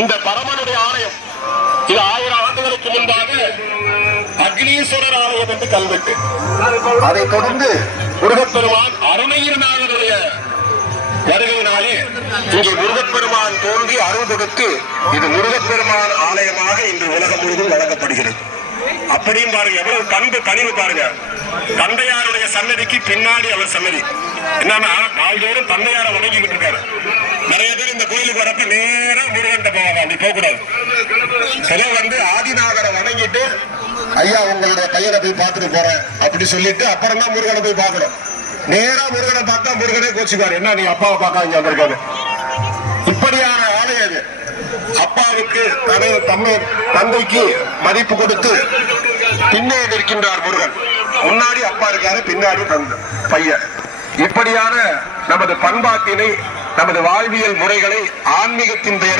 இந்த பரமனுடைய ஆலயம் இது 1000 ஆண்டுகளுக்கு முன்பாக அக்னீஸ்வரர் ஆலயம் என்று கல்வெட்டு. அதைத் தொடர்ந்து முருகப்பெருமான் அருணகிரிநாதனுடைய வருகையினாலே இங்கே முருகப்பெருமான் தோன்றி அருள் கொடுத்து இது முருகப்பெருமான் ஆலயமாக இன்று உலகம் முழுவதும் வழங்கப்படுகிறது. அப்படியும் பாருங்க, எவ்வளவு கண்டு கனிவு பாருங்க. தந்தையாருடைய சன்னதிக்கு பின்னாடி அவர் சன்னதி என்னன்னா, நாள்தோறும் தந்தையாரை வணங்கிக்கிட்டு இருக்காரு. நிறைய பேர் இந்த கோயிலுக்கு வரப்ப நேரம் முருகன் போவாங்க, அப்படி போக கூடாது. சிலர் ஆதிநாதரை வணங்கிட்டு ஐயா உங்களுடைய பையனை போய் பார்த்துட்டு போறேன் அப்படி சொல்லிட்டு அப்புறம் தான் முருகனை போய் பார்க்கணும். நேரா முருகனை பார்த்தா முருகனே கோச்சுக்காரு, என்ன நீ அப்பாவை பார்க்க இங்க வந்திருக்காரு. இப்படியான ஆலயம் இது. அப்பாவுக்கு தந்தைக்கு மதிப்பு கொடுத்து பின்னே இருக்கின்றார் முருகன். முன்னாடி அப்பா இருக்காரு, பின்னாடி பையன். இப்படியான நமது பண்பாட்டினை, நமது வாழ்வியல் முறைகளை ஆன்மீகத்தின் பெயர்